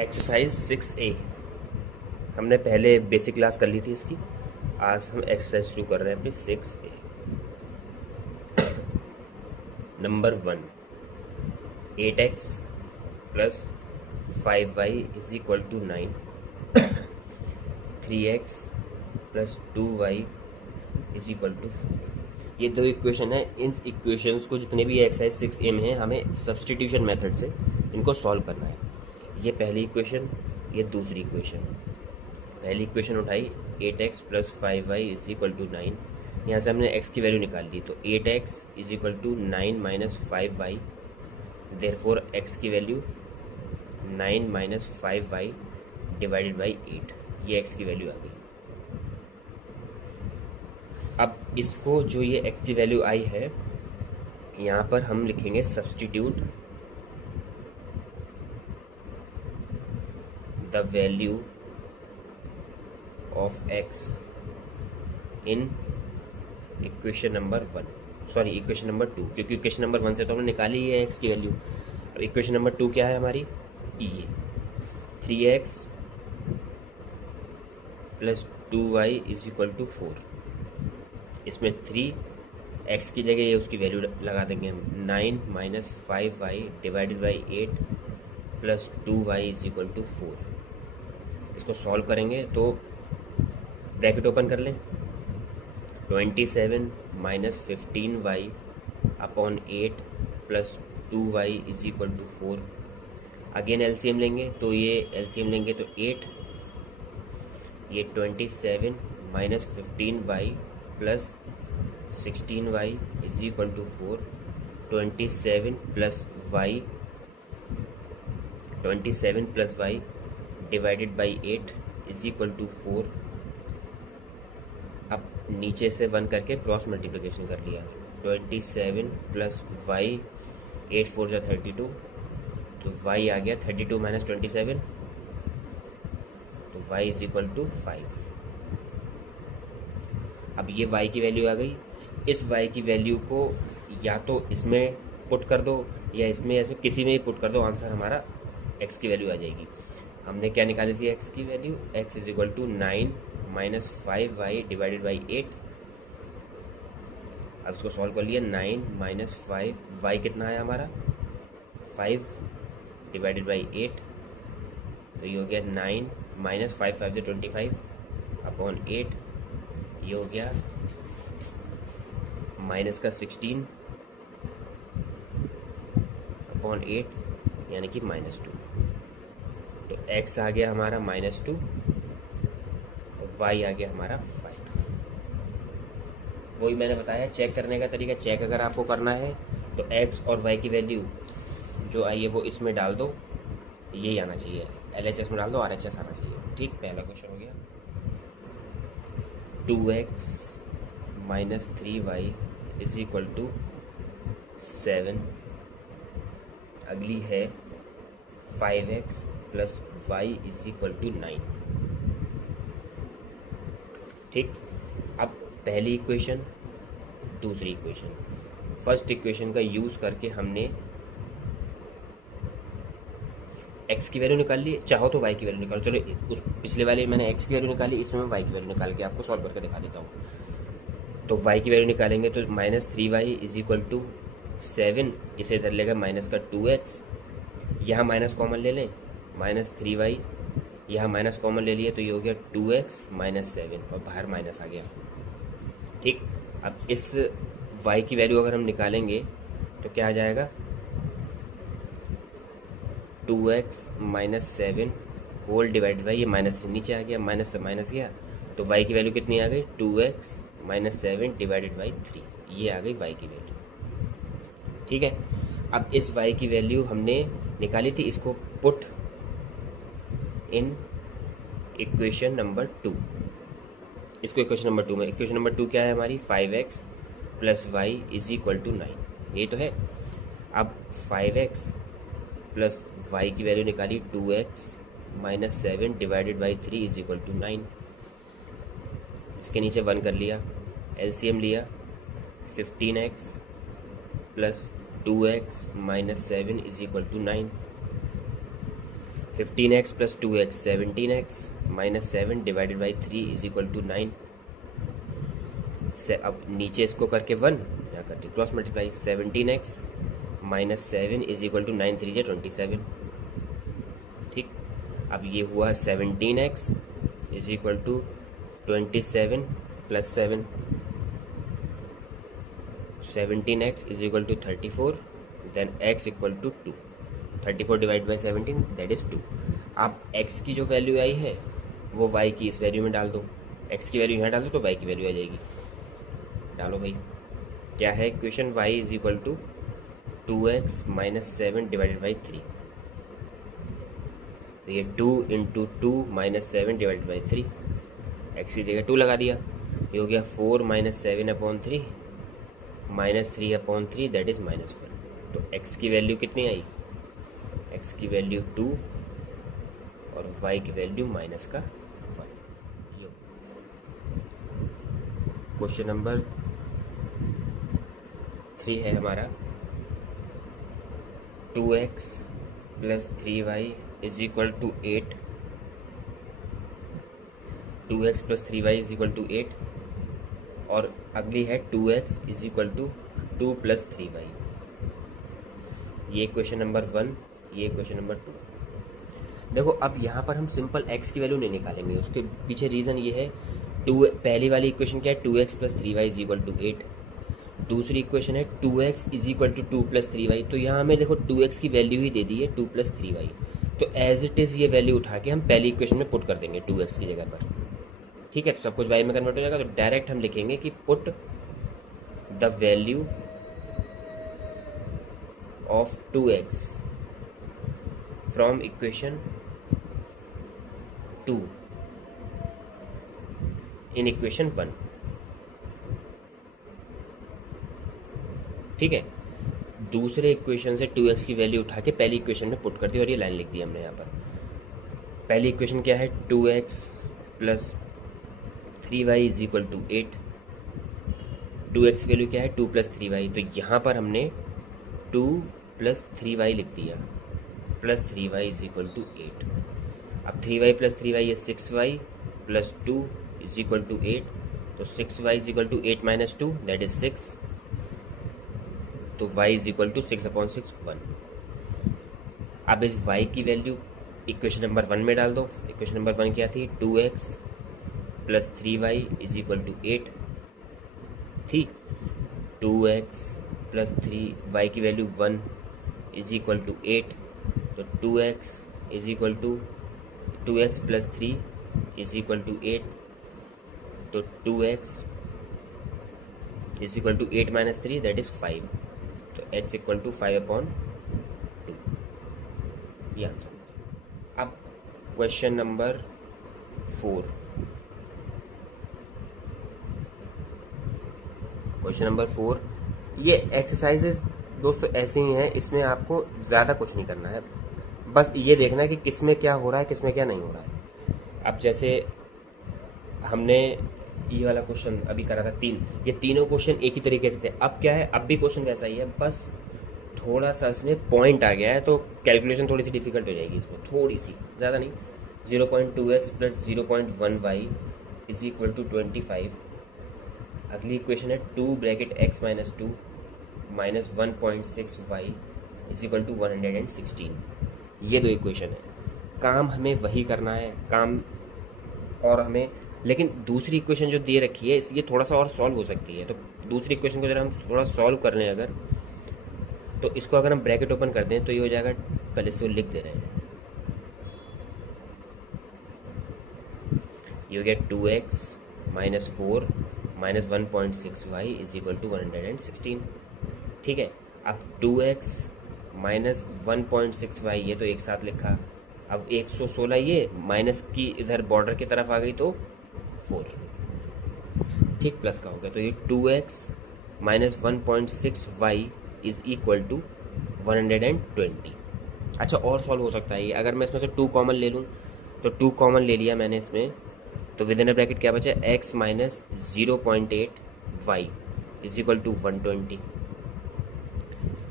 Exercise 6A हमने पहले basic class कर ली थी इसकी। आज हम एक्सरसाइज शुरू कर रहे हैं अपनी 6A। Number 1, 8x plus 5y is equal to 9, 3x plus 2y is equal to 4। ये दो इक्वेशन है। इन इक्वेशंस को जितने भी एक्सरसाइज 6A में है हमें सब्स्टिट्यूशन मेथड से इनको सॉल्व करना है। ये पहली इक्वेशन, ये दूसरी इक्वेशन। पहली इक्वेशन उठाई 8x plus 5y is equal to 9। यहाँ से हमने x की वैल्यू निकाल दी, तो 8x is equal to 9 minus 5y। Therefore x की value 9 minus 5y divided by 8। ये x की वैल्यू आ गई। अब इसको जो ये x की वैल्यू आई है यहाँ पर हम लिखेंगे substitute the value of x in equation number 1, sorry equation number 2, क्योंकि इक्वेशन नंबर 1 से तो हमने निकाली है x की वैल्यू। अब इक्वेशन नंबर 2 क्या है हमारी? ये 3x plus 2y is equal to 4। इसमें 3x की जगह ये उसकी वैल्यू लगा देंगे हम, 9 minus 5y divided by 8 plus 2y is equal to 4। इसको सॉल्व करेंगे तो ब्रैकेट ओपन कर लें, 27 minus 15y upon 8 plus 2y is equal to 4। Again LCM लेंगे, तो ये एलसीएम लेंगे तो 8, ये 27 minus 15y plus 16y is equal to 4। 27 plus y divided by 8 is equal to 4। अब नीचे से 1 करके क्रॉस मल्टीप्लिकेशन कर लिया, 27 प्लस वाई, 8 4 जा 32, तो y आ गया 32 माइनस 27, तो y इज इक्वल टू 5। अब ये y की वैल्यू आ गई। इस y की वैल्यू को या तो इसमें पुट कर दो या इसमें किसी में ही पुट कर दो, आंसर हमारा x की वैल्यू आ जाएगी। हमने क्या निकाली थी x की value? x is equal to 9 minus 5y divided by 8। अब इसको सॉल्व कर लिया, 9 माइनस 5, y कितना है हमारा? 5 डिवाइडेड बाई 8, तो ये हो गया 9 माइनस 5 5 से 25 अपॉन 8, ये हो गया माइनस का 16 अपॉन 8 यानी कि -2। तो x आ गया हमारा -2 और y आ गया हमारा 5। वही मैंने बताया चेक करने का तरीका। चेक अगर आपको करना है तो x और y की वैल्यू जो आई है वो इसमें डाल दो, यही आना चाहिए। LHS में डाल दो, RHS आना चाहिए। ठीक, पहला क्वेश्चन हो गया। 2x minus 3y is equal to 7। अगली है 5x plus y is equal to 9। ठीक, अब पहली इक्वेशन, दूसरी इक्वेशन। फर्स्ट इक्वेशन का यूज़ करके हमने x की वैल्यू निकाल ली, चाहो तो y की वैल्यू निकालो। चलो, उस पिछले वाले मैंने x की वैल्यू निकाली, इसमें मैं y की वैल्यू निकाल के आपको सॉल्व करके दिखा देता हूँ। तो y की वैल्यू निकालेंगे तो minus 3y is equal to 7, इसे इधर लेगा माइनस का 2x, यहाँ माइनस कॉमन ले लें, माइनस 3y, यहाँ माइनस कॉमन ले लिए तो ये हो गया 2x माइनस 7 और बाहर माइनस आ गया। ठीक, अब इस y की वैल्यू अगर हम निकालेंगे तो क्या आ जाएगा? 2x minus 7 whole divide by, ये माइनस 3 नीचे आ गया, माइनस से माइनस गया, तो y की वैल्यू कितनी आ गई? 2x माइनस 7 डिवाइडेड बाई 3, ये आ गई y की वैल्यू। ठीक है, अब इस y की वैल्यू हमने निकाली थी, इसको पुट इन इक्वेशन नंबर 2। इसको इक्वेशन नंबर 2 में, इक्वेशन नंबर 2 क्या है हमारी? 5x plus y is equal to 9, ये तो है। अब 5x प्लस वाई की वैल्यू निकाली, 2x minus 7 divided by 3 is equal to 9। इसके नीचे 1 कर लिया, एलसीएम लिया, 15x plus 2x minus 7 is equal to 9। 15x plus 2x 17x minus 7 divided by 3 is equal to 9 से अब नीचे इसको करके 1 यहाँ करके cross multiply 17x minus 7 is equal to 9 3 27। ठीक, अब ये हुआ 17x is equal to 27 plus 7, 17x is equal to 34, then x equal to 2, 34 divide by 17 that is 2। अब x की जो वैल्यू आई है वो y की इस वैल्यू में डाल दो, x की वैल्यू यहाँ डाल दो तो y की वैल्यू आ जाएगी। डालो भाई, क्या है equation, y is equal to 2x minus 7 divided by 3, तो ये 2 into 2 minus 7 divided by 3, x की जगह 2 लगा दिया, ये हो गया 4 minus 7 upon 3 minus 3 upon 3 that is minus 1। तो x की वैल्यू कितनी आई, x की वैल्यू 2 और y की वैल्यू माइनस का 1। क्वेश्चन नंबर 3 है हमारा, 2x plus 3y is equal to 8, 2x plus 3y is equal to 8, और अगली है 2x is equal to 2 plus 3y। ये क्वेश्चन नंबर 1, ये क्वेश्चन नंबर 2। देखो अब यहाँ पर हम सिंपल x की वैल्यू नहीं निकालेंगे, उसके पीछे रीज़न ये है, पहली वाली इक्वेशन क्या है, 2x plus 3y is equal to 8, दूसरी इक्वेशन है 2x is equal to 2 plus 3y, तो यहाँ हमें देखो 2x की वैल्यू ही दे दी है 2 प्लस 3y, तो एज इट इज़ ये वैल्यू उठा के हम पहली इक्वेशन में पुट कर देंगे 2x की जगह पर। ठीक है, तो सब कुछ y में कन्वर्ट हो जाएगा, तो डायरेक्ट हम लिखेंगे कि put the value of 2x from equation 2 in equation 1। ठीक है, दूसरे इक्वेशन से 2x की वैल्यू उठा के पहली इक्वेशन में पुट कर दी और ये लाइन लिख दी हमने यहाँ पर। पहली इक्वेशन क्या है, 2x plus 3y is equal to 8, 2x की वैल्यू क्या है 2 प्लस 3y, तो यहाँ पर हमने 2 प्लस 3y लिख दिया, plus 3y is equal to 8। अब 3y प्लस 3y ये 6y plus 2 is equal to 8, तो 6y is equal to 8 minus 2 that is 6, तो y is equal to 6 upon 6 1। अब इस y की वैल्यू इक्वेशन नंबर 1 में डाल दो, इक्वेशन नंबर 1 क्या थी, 2x plus 3y is equal to 8 थी, 2x प्लस 3y की वैल्यू 1 इज इक्वल टू 8, तो 2x is equal to 2x plus 3 is equal to 8, तो 2x is equal to 8 minus 3 that is 5, तो x equal to 5 upon 2, ये answer. अब question number 4, question number 4, ये exercises दोस्तों ऐसे ही हैं, इसमें आपको ज़्यादा कुछ नहीं करना है, बस ये देखना है कि किस में क्या हो रहा है, किस में क्या नहीं हो रहा है। अब जैसे हमने ये वाला क्वेश्चन अभी करा था 3, ये तीनों क्वेश्चन एक ही तरीके से थे, अब क्या है, अब भी क्वेश्चन वैसा ही है, बस थोड़ा सा इसमें पॉइंट आ गया है, तो कैलकुलेशन थोड़ी सी डिफिकल्ट हो जाएगी इसमें, थोड़ी सी, ज़्यादा नहीं। 0.2x plus 0.1y is equal to 25। अगली इक्वेशन है 2 bracket x minus 2 minus 1.6y is equal to 116। ये दो इक्वेशन है, काम हमें वही करना है, काम और हमें, लेकिन दूसरी इक्वेशन जो दे रखी है ये थोड़ा सा और सॉल्व हो सकती है, तो दूसरी इक्वेशन को अगर हम थोड़ा सॉल्व कर लें अगर, तो इसको अगर हम ब्रैकेट ओपन कर दें तो ये हो जाएगा, पहले से वो लिख दे रहे हैं, ये हो गया 2x minus 4 minus 1.6y is equal to 116। ठीक है, अब 2x माइनस 1.6y ये तो एक साथ लिखा, अब 116 ये माइनस की इधर बॉर्डर की तरफ आ गई तो 4, ठीक, प्लस का हो गया, तो ये 2x minus 1.6y is equal to 120। अच्छा, और सॉल्व हो सकता है ये, अगर मैं इसमें से 2 कॉमन ले लूँ, तो 2 कॉमन ले लिया मैंने इसमें, तो विद इन अ ब्रैकेट क्या बचा, x minus 0.8y is equal to 120,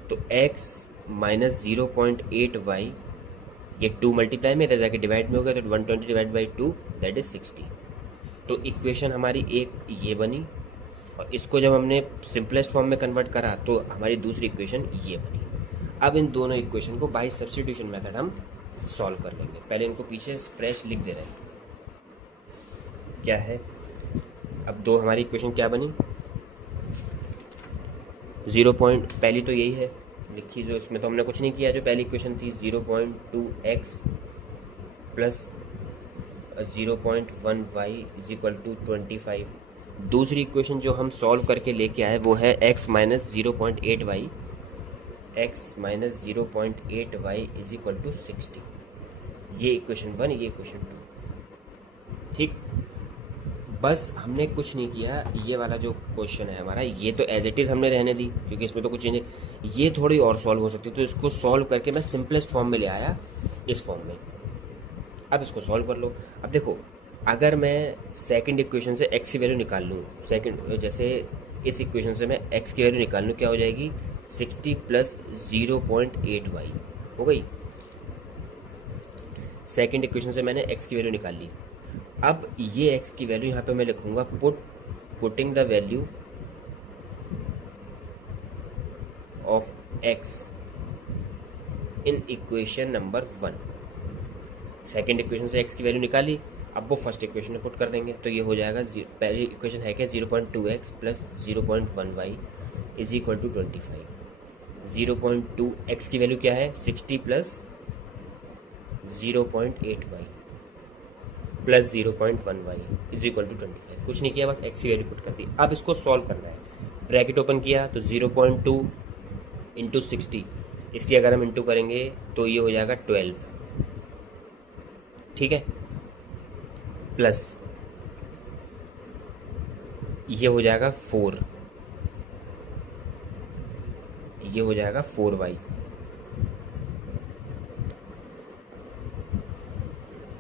तो x माइनस 0.8y ये 2 मल्टीप्लाई में इधर जाके डिवाइड में हो गया, तो 120 डिवाइड बाई 2 दैट इज 60। तो इक्वेशन हमारी एक ये बनी, और इसको जब हमने सिंपलेस्ट फॉर्म में कन्वर्ट करा तो हमारी दूसरी इक्वेशन ये बनी। अब इन दोनों इक्वेशन को बाय सब्स्टिट्यूशन मेथड हम सॉल्व कर लेंगे। पहले इनको पीछे फ्रेश लिख दे रहे हैं। क्या है, अब दो हमारी इक्वेशन क्या बनी, 0 पॉइंट, पहली तो यही है लिखी, जो इसमें तो हमने कुछ नहीं किया। जो पहली इक्वेशन थी 0.2x plus 0.1y is equal to 25। दूसरी इक्वेशन जो हम सॉल्व करके लेके आए वो है x minus 0.8y, x minus 0.8y is equal to 60। ये इक्वेशन 1, ये इक्वेशन 2। ठीक, बस हमने कुछ नहीं किया। ये वाला जो क्वेश्चन है हमारा, ये तो एज इट इज़ हमने रहने दी क्योंकि इसमें तो कुछ चेंज है। ये थोड़ी और सॉल्व हो सकती है, तो इसको सॉल्व करके मैं सिंपलेस्ट फॉर्म में ले आया, इस फॉर्म में। अब इसको सॉल्व कर लो। अब देखो, अगर मैं सेकंड इक्वेशन से x की वैल्यू निकाल लूँ, सेकंड जैसे इस इक्वेशन से मैं x की वैल्यू निकाल लूँ, क्या हो जाएगी, 60 प्लस 0.8y हो गई। सेकंड इक्वेशन से मैंने x की वैल्यू निकाल ली। अब ये x की वैल्यू यहाँ पे मैं लिखूँगा putting the value of x in equation number 1। Second equation से x की वैल्यू निकाली, अब वो फर्स्ट इक्वेशन में पुट कर देंगे, तो ये हो जाएगा, पहली इक्वेशन है क्या, 0.2x plus 0.1y is equal to 25। 0.2x की वैल्यू क्या है, 60 plus 0.8y plus 0.1y is equal to 25। कुछ नहीं किया, बस x की वैल्यू पुट कर दी। अब इसको सॉल्व करना है। ब्रैकेट ओपन किया तो 0.2 इंटू 60, इसकी अगर हम इंटू करेंगे तो ये हो जाएगा 12, ठीक है, प्लस ये हो जाएगा 4, ये हो जाएगा 4y,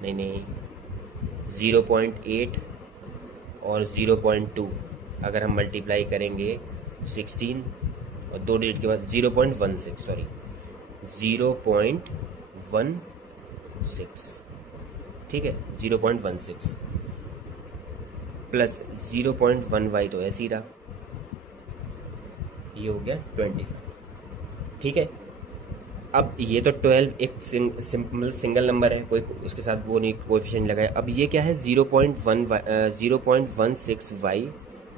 नहीं 0.8 और 0.2 अगर हम मल्टीप्लाई करेंगे 16 और 2 डिजिट के बाद 0.16, सॉरी 0.16, ठीक है, 0.16 प्लस 0.1y तो ऐसे ही रहा, ये हो गया 25, ठीक है। अब ये तो 12 एक सिंपल सिंगल नंबर है, कोई उसके साथ वो नहीं, कोएफिशिएंट लगाए। अब ये क्या है, 0.16y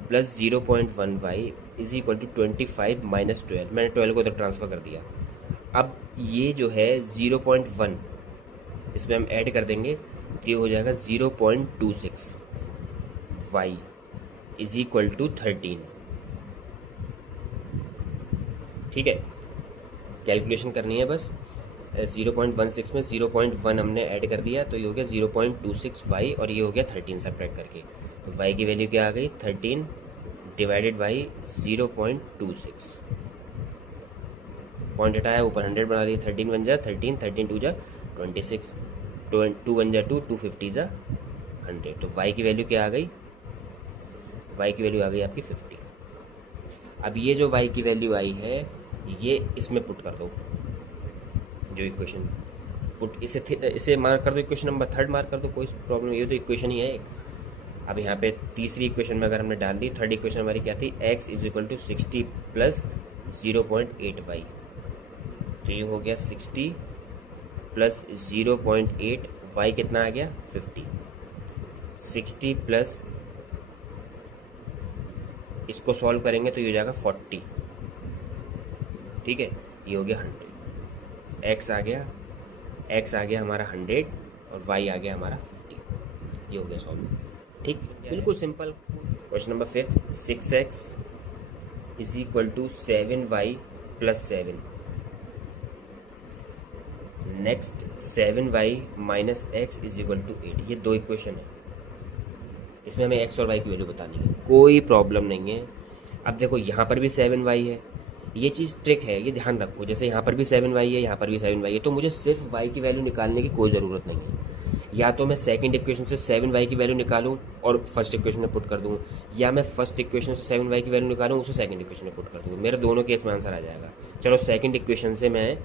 plus 0.1y is equal to 25 minus 12। मैंने 12 को तो ट्रांसफ़र कर दिया। अब ये जो है 0.1 इसमें हम ऐड कर देंगे तो ये हो जाएगा 0.26 y इज इक्वल टू 13, ठीक है। कैलकुलेशन करनी है बस, 0.16 में 0.1 हमने ऐड कर दिया तो ये हो गया 0.26 y और ये हो गया 13 सब्ट्रैक्ट करके, तो y की वैल्यू क्या आ गई, 13 डिवाइडेड बाई 0.26। पॉइंट हटाया, ऊपर 100 बना दिया, 13 बन जा 13, 13 2 जा 26, 2 बन जा 2, 250 जा 100। तो y की वैल्यू क्या आ गई, y की वैल्यू आ गई आपकी 50। अब ये जो y की वैल्यू आई है ये इसमें पुट कर दो, जो इक्वेशन पुट इसे मार्क कर दो, इक्वेशन नंबर 3 मार्क कर दो, कोई प्रॉब्लम, ये तो इक्वेशन ही है एक। अब यहाँ पे तीसरी इक्वेशन में अगर हमने डाल दी, थर्ड इक्वेशन हमारी क्या थी, x is equal to 60 plus 0.8y, तो ये हो गया 60 प्लस 0.8, y कितना आ गया 50, 60 प्लस इसको सॉल्व करेंगे तो ये हो जाएगा 40, ठीक है, ये हो गया 100। x आ गया हमारा 100 और y आ गया हमारा 50, ये हो गया सॉल्व, ठीक, बिल्कुल simple. Question number 5, 6x is equal to 7y plus 7। Next 7y minus x is equal to 8। ये दो इक्वेशन है, इसमें हमें x और y की वैल्यू बतानी है, कोई प्रॉब्लम नहीं है। अब देखो यहाँ पर भी 7y है, ये चीज़ ट्रिक है, ये ध्यान रखो, जैसे यहाँ पर भी 7y है, यहाँ पर भी 7y है, तो मुझे सिर्फ y की वैल्यू निकालने की कोई ज़रूरत नहीं है। या तो मैं सेकंड इक्वेशन से 7y की वैल्यू निकालूं और फर्स्ट इक्वेशन में पुट कर दूं, या मैं फर्स्ट इक्वेशन से 7y की वैल्यू निकालूं उसे सेकंड इक्वेशन में पुट कर दूं, मेरे दोनों केस में आंसर आ जाएगा। चलो सेकंड इक्वेशन से मैं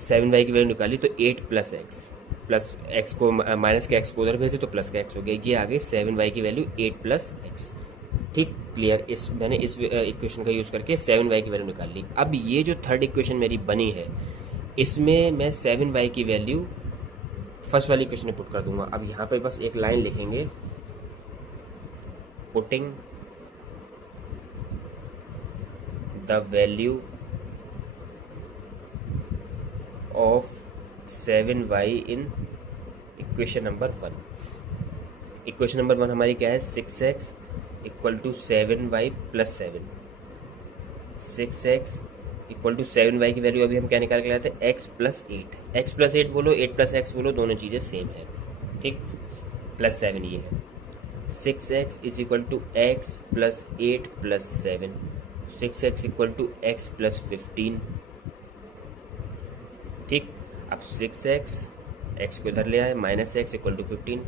7y की वैल्यू निकाली तो 8 प्लस एक्स, प्लस एक्स को माइनस के एक्स को उधर भेजे तो प्लस का एक्स हो गया। ये आ गई 7y की वैल्यू 8 प्लस एक्स। ठीक, क्लियर। इस मैंने इस इक्वेशन का यूज़ करके 7y की वैल्यू निकाल ली। अब ये जो थर्ड इक्वेशन मेरी बनी है, इसमें मैं 7y की वैल्यू फर्स्ट वाली इक्वेशन में पुट कर दूंगा। अब यहाँ पे बस एक लाइन लिखेंगे, putting the value of 7y in equation number 1। Equation number 1 हमारी क्या है, 6x equal to 7y plus 7। 6x equal to 7y की वैल्यू अभी हम क्या निकाल के लाए थे, x प्लस 8। x प्लस 8 बोलो, 8 प्लस एक्स बोलो, दोनों चीज़ें सेम है। ठीक, प्लस 7 ये है। 6x is equal to x plus 8 plus 7। 6x equal to x plus 15। ठीक, अब 6x एक्स को इधर ले आए, माइनस एक्स इक्वल टू 15,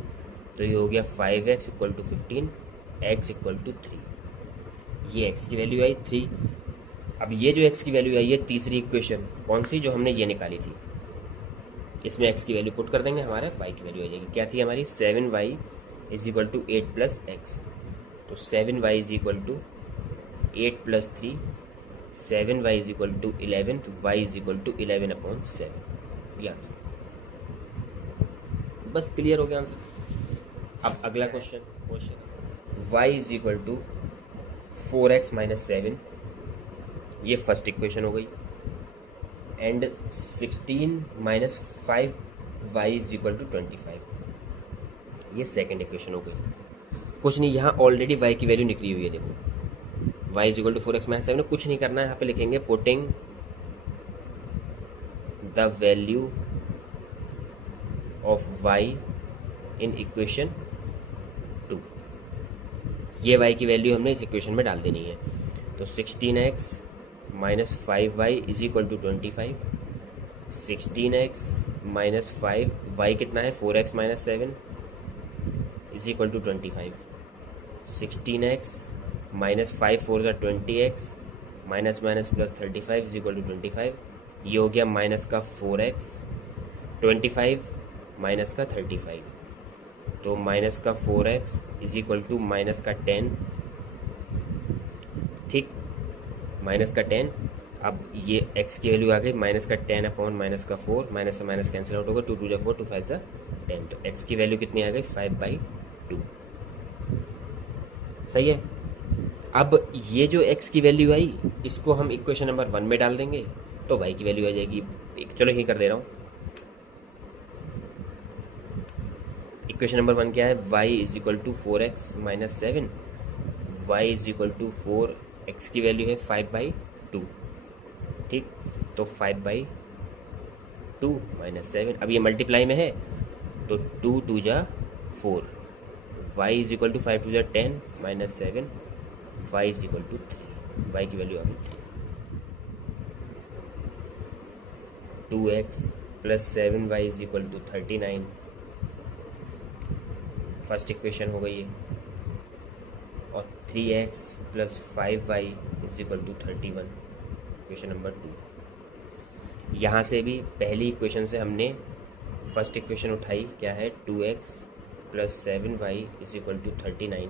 तो ये हो गया 5x equal to 15, x equal to 3। ये x की वैल्यू आई 3। अब ये जो x की वैल्यू आई है, तीसरी इक्वेशन कौन सी, जो हमने ये निकाली थी, इसमें x की वैल्यू पुट कर देंगे, हमारा y की वैल्यू आ जाएगी। क्या थी हमारी, 7y is equal to 8 plus x. तो 7y is equal to 8 plus 3, 7y is equal to 11, तो y इज इक्वल टू 11/7। ये आंसर, बस क्लियर हो गया आंसर। अब अगला question y is equal to 4x minus 7, ये फर्स्ट इक्वेशन हो गई। And 16 minus 5y is equal to 25, ये सेकेंड इक्वेशन हो गई। कुछ नहीं, यहाँ ऑलरेडी y की वैल्यू निकली हुई है, देखो y is equal to 4x minus 7, कुछ नहीं करना है। यहाँ पे लिखेंगे putting the value of y in equation 2। ये y की वैल्यू हमने इस इक्वेशन में डाल देनी है। तो 16x minus 5y is equal to 25। 16x minus 5, y कितना है, 4x minus 7 is equal to 25। 16x minus 5 4 ज़ा 20x, minus minus plus 35 is equal to 25। ये हो गया माइनस का 4x, 25 माइनस का 35, तो माइनस का 4x is equal to minus का 10। ठीक, माइनस का 10। अब ये x की वैल्यू आ गई माइनस का 10 अपॉन माइनस का 4, माइनस से माइनस कैंसिल आउट होगा, 2 2 ज़ा 4, 2 5 ज़ा 10, तो x की वैल्यू कितनी आ गई, 5/2। सही है। अब ये जो x की वैल्यू आई, इसको हम इक्वेशन नंबर 1 में डाल देंगे, तो y की वैल्यू आ जाएगी। चलो यही कर दे रहा हूँ। इक्वेशन नंबर 1 क्या है, y is equal to 4x minus 7, y is equal to 4, x की वैल्यू है 5/2। ठीक, तो 5/2 माइनस 7, अब ये मल्टीप्लाई में है, तो 2 2 ज़ा 4, y इज इक्वल टू 5 2 ज़ा 10 minus 7, y is equal to 3, y की वैल्यू आ गई 3। 2x plus 7y is equal to 39, first equation हो गई है। और 3x plus 5y is equal to 31, equation number 2। यहाँ से भी पहली इक्वेशन से हमने फर्स्ट इक्वेशन उठाई, क्या है, 2x plus 7y is equal to 39,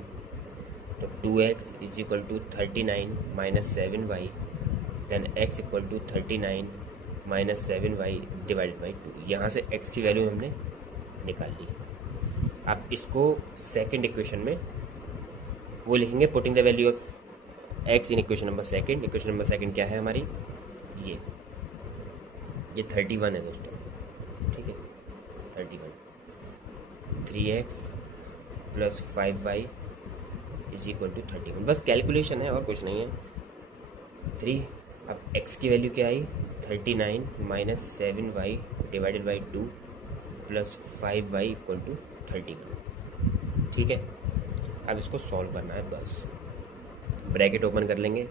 तो 2x is equal to 39 minus 7y, then x equal to 39 minus 7y divided by 2। यहाँ से x की वैल्यू हमने निकाल ली। अब इसको सेकंड इक्वेशन में वो लिखेंगे, putting the value of x in equation number second. Equation number second क्या है हमारी, ये 31 है दोस्तों। ठीक है, 31। 3x plus 5y is equal to 31, बस कैलकुलेशन है और कुछ नहीं है। 3, अब x की वैल्यू क्या आई, 39 minus 7y divided by 2 plus 5y equal to 31। ठीक है, अब इसको सॉल्व करना है, बस ब्रैकेट ओपन कर लेंगे।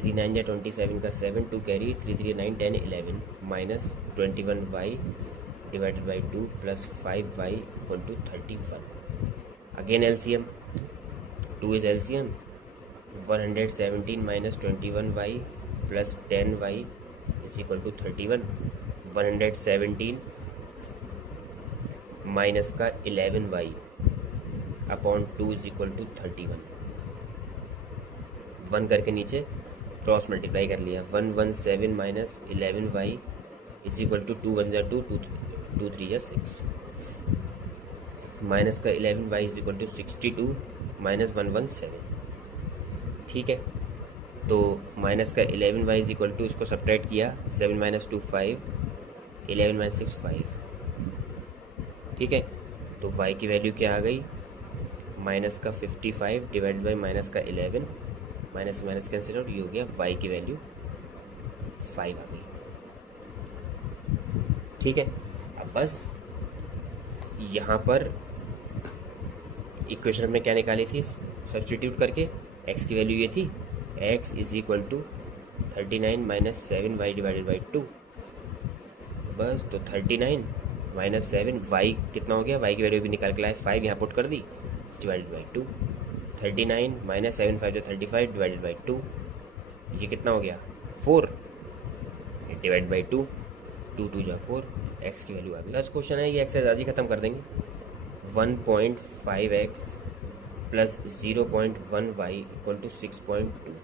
3 9 या 27 का 7, 2 carry, 3 3 9 10 11 minus 21y divided by 2 plus 5y equal to 31। Again LCM, 2 is LCM, 117 minus 21y plus 10y is equal to 31। 117 minus का 11y upon 2 is equal to 31। 1 करके नीचे क्रॉस मल्टीप्लाई कर लिया। 117 minus 11y is equal to 2 1 जा 2 2 3 जा 6 minus का 11y is equal to 62 minus 117। ठीक है, तो माइनस का 11y इज इक्वल टू, इसको सब्ट्रैक्ट किया, 7 माइनस 2 5, 11 माइनस 6 5। ठीक है, तो y की वैल्यू क्या आ गई, माइनस का 55 डिवाइड बाई माइनस का 11, माइनस माइनस कैंसिल आउट, ये हो गया y की वैल्यू 5 आ गई। ठीक है, अब बस यहाँ पर इक्वेशन में क्या निकाली थी, सब्स्टिट्यूट करके x की वैल्यू ये थी, x is equal to 39 minus 7y divided by 2। बस तो 39 माइनस 7, y कितना हो गया, y की वैल्यू भी निकाल के लाए, 5 यहाँ पुट कर दी, डिवाइडेड बाई 2। 39 माइनस 7 5 जो 35 डिवाइडेड बाई 2, ये कितना हो गया 4 डिवाइड बाई 2, 2 2 जा 4, x की वैल्यू आ गई। लास्ट क्वेश्चन है, ये एक्सरसाइज ही खत्म कर देंगे। 1.5x plus 0.1y equal to 6.2,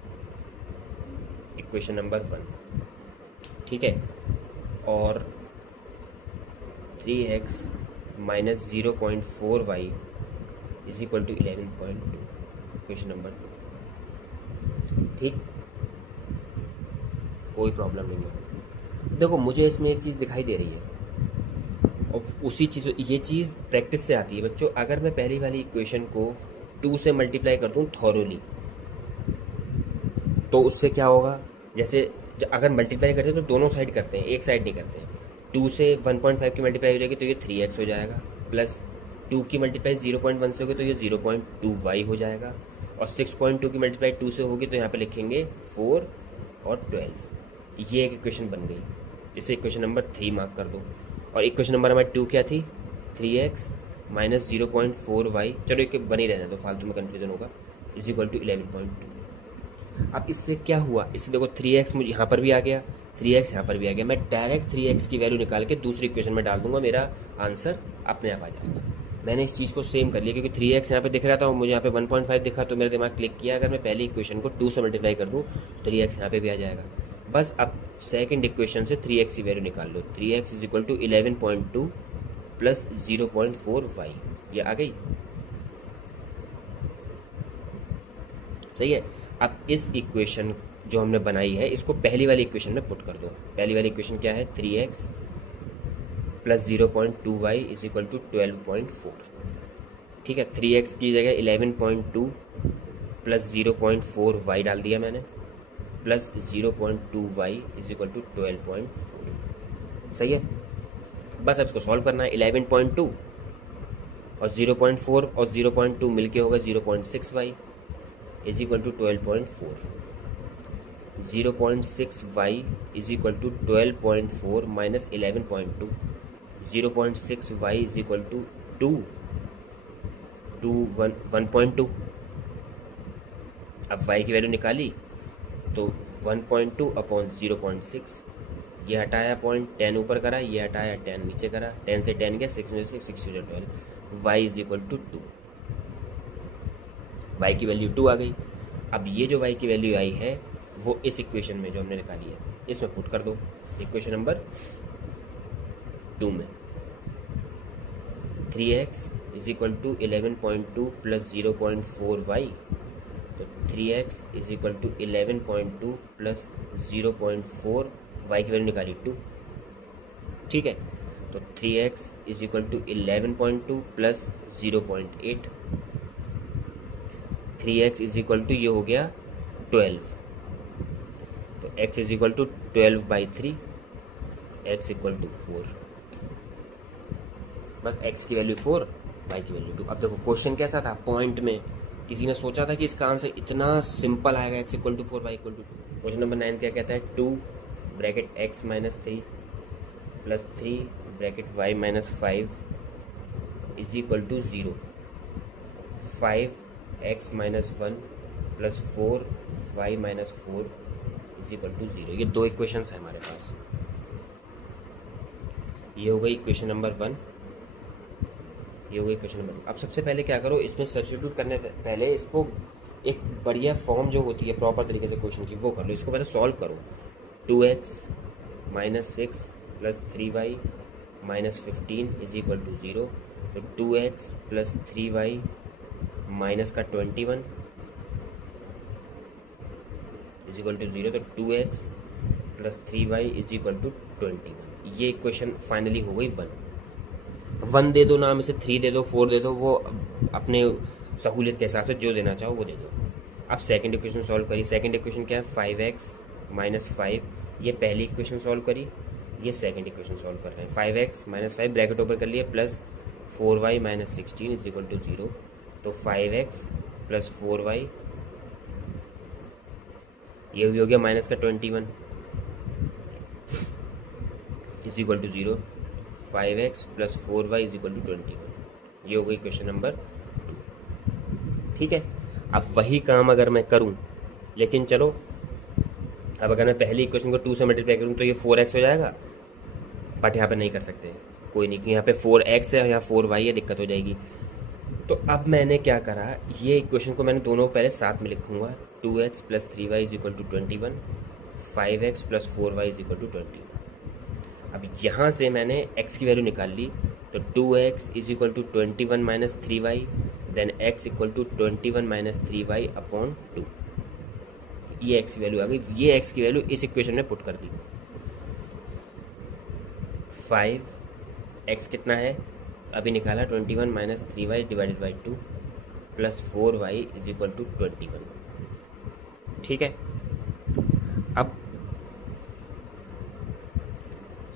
equation number 1। ठीक है, और 3x minus 0.4y is equal to 11.2, question number 2। ठीक, कोई प्रॉब्लम नहीं है। देखो मुझे इसमें एक चीज़ दिखाई दे रही है, और उसी चीज़, ये चीज़ प्रैक्टिस से आती है बच्चों। अगर मैं पहली वाली इक्वेशन को 2 से मल्टीप्लाई कर दूँ थॉरोली, तो उससे क्या होगा, जैसे अगर मल्टीप्लाई करते हैं तो दोनों साइड करते हैं, एक साइड नहीं करते हैं। 2 से 1.5 की मल्टीप्लाई हो जाएगी तो ये 3x हो जाएगा, प्लस 2 की मल्टीप्लाई 0.1 से होगी तो ये 0.2y हो जाएगा, और 6.2 की मल्टीप्लाई 2 से होगी तो यहाँ पे लिखेंगे 4 और 12। ये एक इक्वेशन बन गई, इसे इक्वेशन नंबर 3 मार्क कर दो। और इक्वेशन नंबर हमारी 2 क्या थी, 3x माइनस 0.4y, चलो एक बनी रहने दो, फालतू में कन्फ्यूजन होगा, इज इक्वल टू 11.2। अब इससे क्या हुआ, इससे देखो 3x मुझे यहाँ पर भी आ गया, 3x यहाँ पर भी आ गया। मैं डायरेक्ट 3x की वैल्यू निकाल के दूसरी इक्वेशन में डाल दूंगा, मेरा आंसर अपने आप आ जाएगा। मैंने इस चीज़ को सेम कर लिया, क्योंकि 3x यहाँ पे दिख रहा था और मुझे यहाँ पे 1.5 दिखा, तो मेरा दिमाग क्लिक किया, अगर मैं पहली इक्वेशन को 2 से मल्टीप्लाई कर दूँ तो 3x यहाँ पे भी आ जाएगा। बस अब सेकंड इक्वेशन से 3x की वैल्यू निकाल लो, 3x is equal to 11.2 plus 0.4y, ये आ गई। सही है, अब इस इक्वेशन जो हमने बनाई है इसको पहली वाली इक्वेशन में पुट कर दो। पहली वाली इक्वेशन क्या है, 3x plus 0.2y is equal to 12.4। ठीक है, 3x की जगह 11.2 प्लस 0.4y डाल दिया मैंने, plus 0.2y is equal to 12.4। सही है, बस अब इसको सॉल्व करना है। 11.2 और 0.4 और 0.2 मिलके होगा 0.6y is equal to 12.4। 0.6y is equal to 12.4 minus 11.2, 0.6y is equal to 1.2। अब y की वैल्यू निकाली तो 1.2 अपॉन 0.6, ये हटाया पॉइंट, 10 ऊपर करा, ये हटाया 10 नीचे करा, 10 से 10 गया, 6 में 6 6 12, y is equal to 2। y की वैल्यू 2 आ गई। अब ये जो y की वैल्यू आई है वो इस इक्वेशन में जो हमने निकाली है इसमें पुट कर दो, इक्वेशन नंबर 2 में। 3x is equal to 11.2 plus 0.4y, तो 3x is equal to 11.2 plus 0.4, y की वैल्यू निकाली 2। ठीक है, तो 3x is equal to 11.2 plus 0.8, 3x is equal to ये हो गया 12, तो x is equal to 12/3, x equal to 4। बस x की वैल्यू 4, y की वैल्यू 2। अब देखो क्वेश्चन कैसा था, पॉइंट में किसी ने सोचा था कि इसका आंसर इतना सिंपल आएगा, x equal to 4 y equal to 2। Question number 9 क्या कहता है, 2 bracket x minus 3 plus 3 bracket y minus 5 is equal to 0, 5x minus 1 plus 4y minus 4 is equal to 0। ये दो इक्वेशंस हैं हमारे पास। ये हो गई इक्वेशन नंबर 1, ये हो गई इक्वेशन नंबर 2। अब सबसे पहले क्या करो, इसमें सब्स्टिट्यूट करने पहले इसको एक बढ़िया फॉर्म जो होती है प्रॉपर तरीके से क्वेश्चन की वो कर लो। इसको पहले सॉल्व करो। 2x minus 6 plus 3y minus 15 is equal to 0। तो 2x प्लस 3y माइनस का 21 इज इक्वल टू 0। तो 2x plus 3y is equal to 21। ये इक्वेशन फाइनली हो गई 1 दे दो ना, में से 3 दे दो, 4 दे दो, वो अपने सहूलियत के हिसाब से जो देना चाहो वो दे दो। अब सेकंड इक्वेशन सॉल्व करी। सेकंड इक्वेशन क्या है, 5x माइनस 5। ये पहली इक्वेशन सॉल्व करी, ये सेकंड इक्वेशन सॉल्व कर रहे हैं। 5x माइनस 5 ब्रैकेट ओपन कर लिया, plus 4y minus 16 is equal to 0। तो 5x प्लस 4y, ये भी हो गया माइनस का 21 is equal to 0। 5x plus 4y is equal to 21। ये हो गई क्वेश्चन नंबर 2। ठीक है, अब वही काम अगर मैं करूं, लेकिन चलो अब अगर मैं पहली इक्वेशन को 2 से मल्टीप्लाई करूं तो ये 4x हो जाएगा, बट यहाँ पे नहीं कर सकते, कोई नहीं, क्योंकि यहाँ पे 4x है और यहाँ 4y है, दिक्कत हो जाएगी। तो अब मैंने क्या करा, ये इक्वेशन को मैंने दोनों पहले साथ में लिखूंगा। 2x plus 3y is equal to 21, 5x plus 4y is equal to 21। अब यहाँ से मैंने x की वैल्यू निकाल ली, तो 2x is equal to 21 minus 3y, then x equal to 21 minus 3y upon 2। ये x की वैल्यू आ गई। ये x की वैल्यू इस इक्वेशन में पुट कर दी। 5x कितना है अभी निकाला, 21 minus 3y divided by 2 plus 4y is equal to 21। ठीक है, अब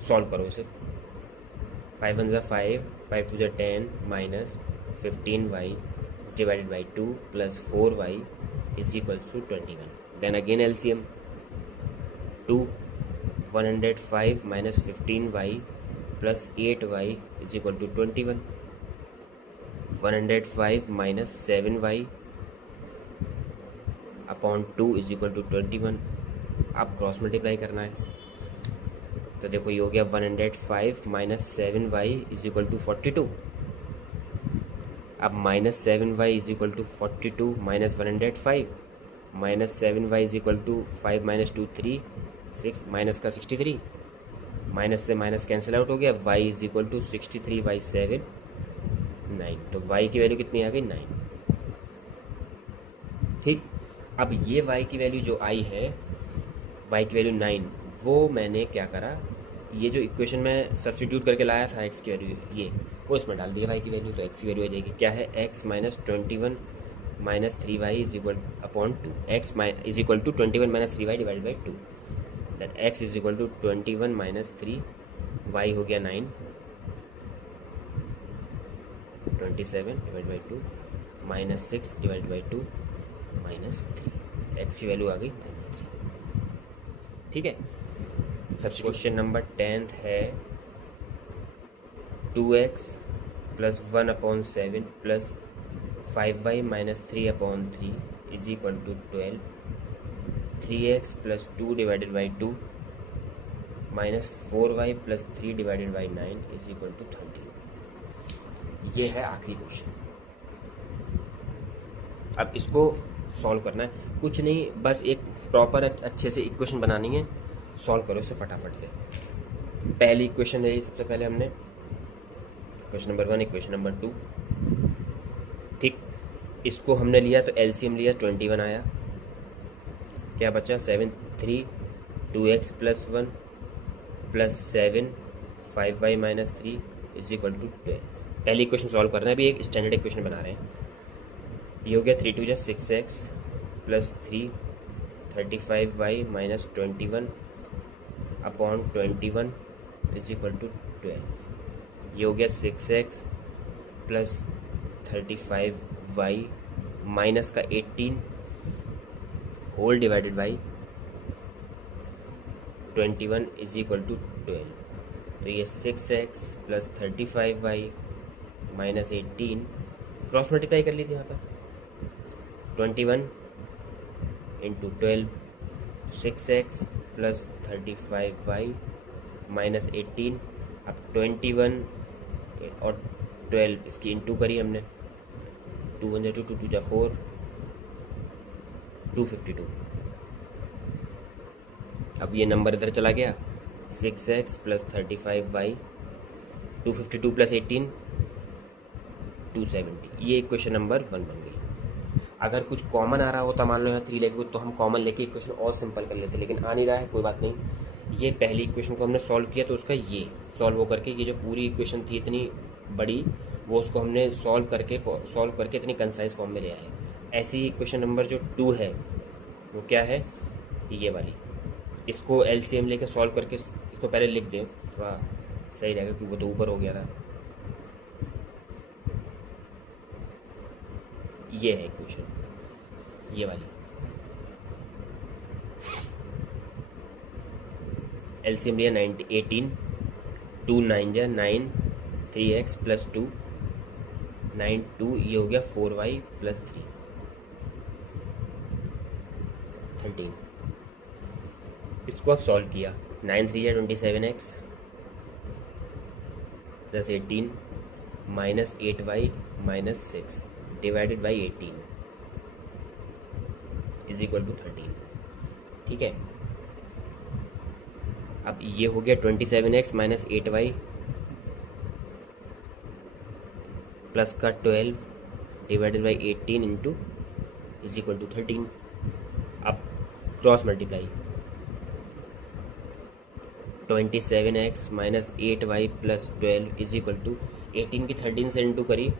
सॉल्व करो इसे। 5 1 5, 5 2 10 minus 15y divided by 2 plus 4y is equal to 21। Then again LCM, 2 105 minus 15y plus 8y is equal to 21। 105 minus 7y upon 2 is equal to 21। अब cross multiply करना है, तो देखो ये हो गया 105 minus 7y is equal to 42। अब minus 7y is equal to 42 minus 105, minus 7y is equal to 5 minus 2 3 6 minus का 63, माइनस से माइनस कैंसिल आउट हो गया। y is equal to 63 by 7 9। तो y की वैल्यू कितनी आ गई, 9। ठीक, अब ये y की वैल्यू जो आई है, y की वैल्यू 9, वो मैंने क्या करा, ये जो इक्वेशन में सब्स्टिट्यूट करके लाया था x की वैल्यू, ये वो इसमें डाल दिया y की वैल्यू। तो x की वैल्यू आ जाएगी, क्या है, x minus 21 minus 3y is equal upon 2, x is equal to 21 minus 3y divided by 2। That x is equal to 21 minus 3, y हो गया 9, 27 divide by 2 minus 6 divide by 2 minus 3। x की value आ गई -3। ठीक है, सबसे क्वेश्चन नंबर 10 है 2x plus 1 upon 7 plus 5y minus 3 upon 3 is equal to 12। 3x plus 2 divided by 2 minus 4y plus 3 divided by 9 is equal to 13। ये है आखिरी क्वेश्चन। अब इसको सॉल्व करना है, कुछ नहीं, बस एक प्रॉपर अच्छे से इक्वेशन बनानी है। सॉल्व करो इसे फटाफट से। पहली इक्वेशन है, सबसे पहले हमने क्वेश्चन नंबर 1, इक्वेशन नंबर 2। ठीक, इसको हमने लिया तो एलसीएम लिया, 21 आया, क्या बचा 7 3 2x plus 1 plus 7 5y minus 3 is equal to 12। पहली इक्वेशन सॉल्व करना है, अभी एक स्टैंडर्ड इक्वेशन बना रहे हैं। ये हो गया 3 2 6x plus 3 35y minus 21 upon 21 is equal to 12। ये हो गया 6x प्लस 35y माइनस का 18 whole divided by 21 is equal to 12। तो ये 6x plus 35y minus 18 cross multiply कर ली थी यहाँ पर, 21 into 12, 6x plus 35y minus 18 अब 21 और 12 इसकी इंटू करी हमने, 2 1 2 2 2 4, 252। अब ये नंबर इधर चला गया, 6x प्लस 35y, 252 प्लस 18, 270। ये इक्वेशन नंबर 1 बन गई। अगर कुछ कॉमन आ रहा होता, मान लो यहाँ 3 लेके, तो हम कॉमन लेके इक्वेशन और सिंपल कर लेते, लेकिन आ नहीं रहा है, कोई बात नहीं। ये पहली इक्वेशन को हमने सॉल्व किया, तो उसका ये सॉल्व हो करके ये जो पूरी इक्वेशन थी इतनी बड़ी, वो उसको हमने सॉल्व करके इतनी कंसाइज फॉर्म में ले आए। ऐसी इक्वेशन नंबर जो 2 है वो क्या है, ये वाली। इसको एलसीएम लेके सॉल्व करके इसको पहले लिख दें, थोड़ा सही रहेगा, क्योंकि वो तो ऊपर हो गया था। ये है इक्वेशन, ये वाली। एलसीएम लिया 18, 2 9 जा 9, 3x प्लस 2, 9 2, ये हो गया 4y प्लस 3, 13। इसको अब सॉल्व किया, 9 3 जा 27x plus 18 minus 8y minus 6 divided by 18 is equal to 13। ठीक है, अब ये हो गया 27x माइनस 8y प्लस का 12 divided by 18 into is equal to 13। अब cross multiply, 27x minus 8y plus 12 is equal to 18 की 13 से इंटू करी,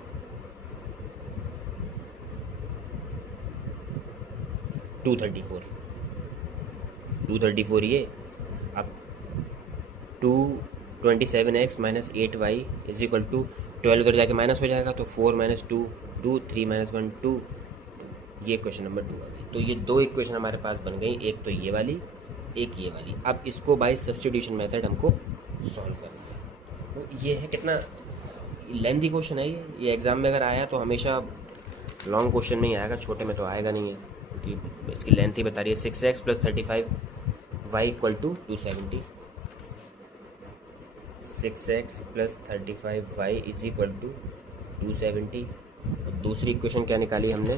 234 ये। अब 27x minus 8y is equal to 12 इधर जाके माइनस हो जाएगा, तो 4 माइनस 2 2, 3 माइनस 1 2। ये क्वेश्चन नंबर 2 आ गई। तो ये दो इक्वेशन हमारे पास बन गई, एक तो ये वाली, एक ये वाली। अब इसको बाय सब्स्टिट्यूशन मेथड हमको सॉल्व कर दिया। तो ये है, कितना लेंथी क्वेश्चन है ये एग्ज़ाम में अगर आया तो हमेशा लॉन्ग क्वेश्चन में ही आएगा, छोटे में तो आएगा नहीं है, क्योंकि इसकी लेंथ ही बता रही है। 6x plus 35y equal to 270, 6x plus 35y is equal to 270। दूसरी इक्वेशन क्या निकाली हमने,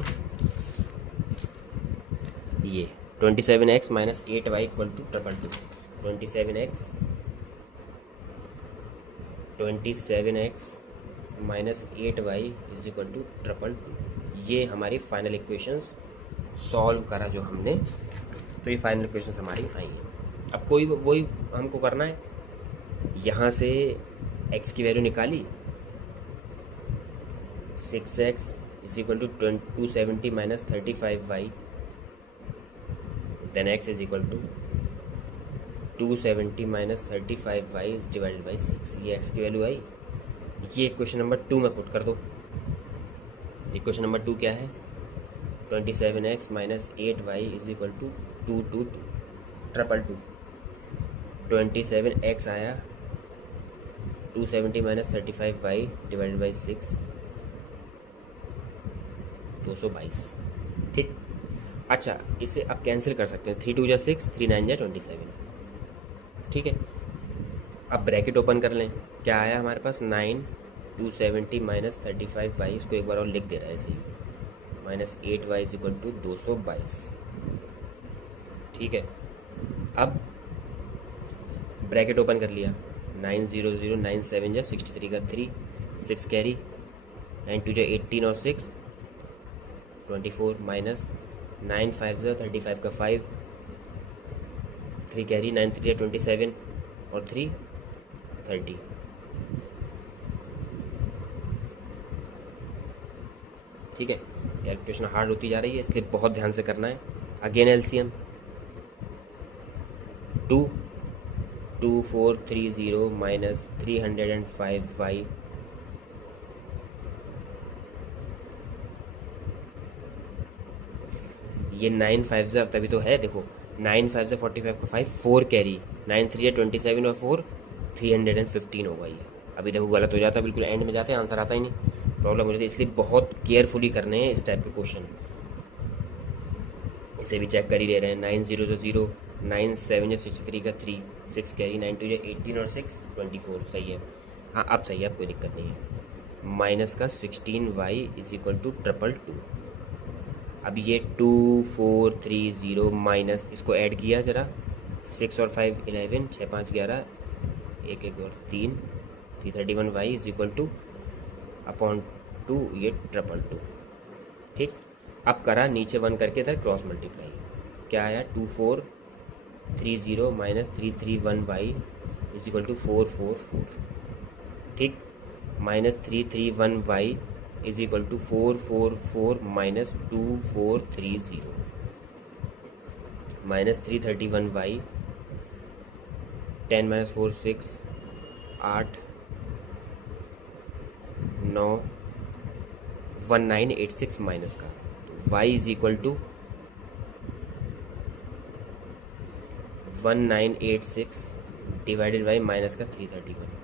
ये 27x minus 8y equal to 222, 27x minus 8y is equal to 222। ये हमारी फाइनल इक्वेशंस सॉल्व करा जो हमने, तो ये फाइनल इक्वेशंस हमारी आई हैं। अब कोई वही हमको करना है, यहाँ से x की वैल्यू निकाली, 6x is equal to 270 minus 35y, then x is equal to 270 minus 35y is divided by 6। ये x की वैल्यू आई। ये इक्वेशन नंबर 2 में पुट कर दो। इक्वेशन नंबर 2 क्या है, 27x minus 8y is equal to 222, 27x आया, 270 माइनस 35y डिवाइडेड बाई 6, 222। ठीक, अच्छा इसे आप कैंसिल कर सकते हैं, 3 2 जा 6, 3 9 जा 27। ठीक है, अब ब्रैकेट ओपन कर लें, क्या आया हमारे पास 9, 270 माइनस 35y, इसको एक बार और लिख दे रहा है ऐसे ही, minus 8y is equal to 222। ठीक है, अब ब्रैकेट ओपन कर लिया, 9 0 0 9 7 जा 63 का 3, 6 कैरी, 9 2 जा 18 और 6 24, माइनस 9 5 जा 35 का 5, 3 कैरी, 9 3 जा 27 और 3 30। ठीक है, कैलकुलेशन हार्ड होती जा रही है, इसलिए बहुत ध्यान से करना है। अगेन एलसीएम 2 2 4 3 0 माइनस 305y ये 9 5 से तभी तो है, देखो 9 5 से 45 का 5, 4 कैरी, 9 3 27 और 4 315 होगा ये। अभी देखो गलत हो जाता है, बिल्कुल एंड में जाते हैं आंसर आता ही नहीं, प्रॉब्लम हो जाती है। इसलिए बहुत केयरफुली करने हैं इस टाइप के क्वेश्चन। इसे भी चेक कर ही ले रहे हैं, 9 0 0 9 7 या 63 का 3, 6 कैरी, 9 2 या 18 और 6 24, सही है। हाँ अब सही है, अब कोई दिक्कत नहीं है। माइनस का 16y इज इक्वल टू 222। अब ये 2 4 3 0 माइनस, इसको ऐड किया ज़रा, 6 और 5 11, 6 5 11, 1 1 और 3 331y is equal two upon 2 ये 222। ठीक, अब करा नीचे 1 करके इधर क्रॉस मल्टीप्लाई, क्या आया 2 4 3 0 minus 331y is equal to 4 4 4। ठीक, minus 331y is equal to 4 4 4 minus 2 4 3 0, minus 331y, 10 minus 4 6 8 9 1986 minus का, तो y is equal to 1986 divided by minus का 331।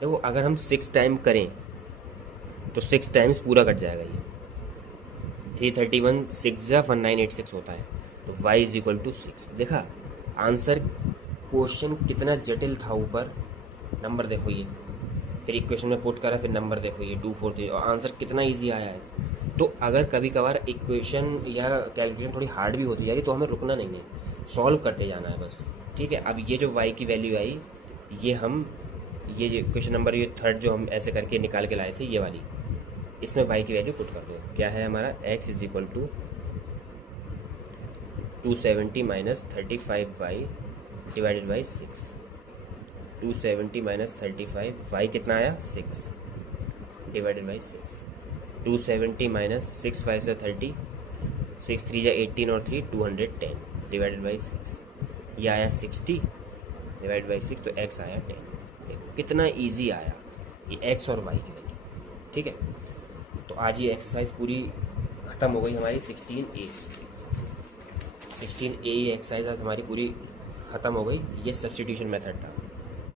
देखो अगर हम 6 टाइम करें तो 6 टाइम्स पूरा कट जाएगा, ये 331 6 या 1986 होता है, तो y इज इक्वल टू 6। देखा आंसर, क्वेश्चन कितना जटिल था, ऊपर नंबर देखो ये, फिर इक्वेशन में पुट करा, फिर नंबर देखो ये 2 4 3, और आंसर कितना इजी आया है। तो अगर कभी कभार इक्वेशन या कैलकुलेशन थोड़ी हार्ड भी होती जा रही तो हमें रुकना नहीं है, सॉल्व करते जाना है बस। ठीक है, अब ये जो y की वैल्यू आई, ये हम ये क्वेश्चन नंबर ये थर्ड जो हम ऐसे करके निकाल के लाए थे, ये वाली, इसमें y की वैल्यू पुट कर दो। क्या है हमारा, x is equal to 270 minus 35y divided by 6। 270 minus 35, y कितना आया 6 डिवाइडेड बाई 6। 270 माइनस 6 5 से 30, 6 3 या 18 और 3 210 डिवाइडेड बाई 6, ये आया 60 डिवाइडेड बाई 6, तो x आया 10। देखो कितना इजी आया ये x और y की वैल्यू। ठीक है, तो आज ये एक्सरसाइज पूरी ख़त्म हो गई हमारी 16A। 16A एक्सरसाइज आज हमारी पूरी ख़त्म हो गई। ये सब्स्टिट्यूशन मेथड था।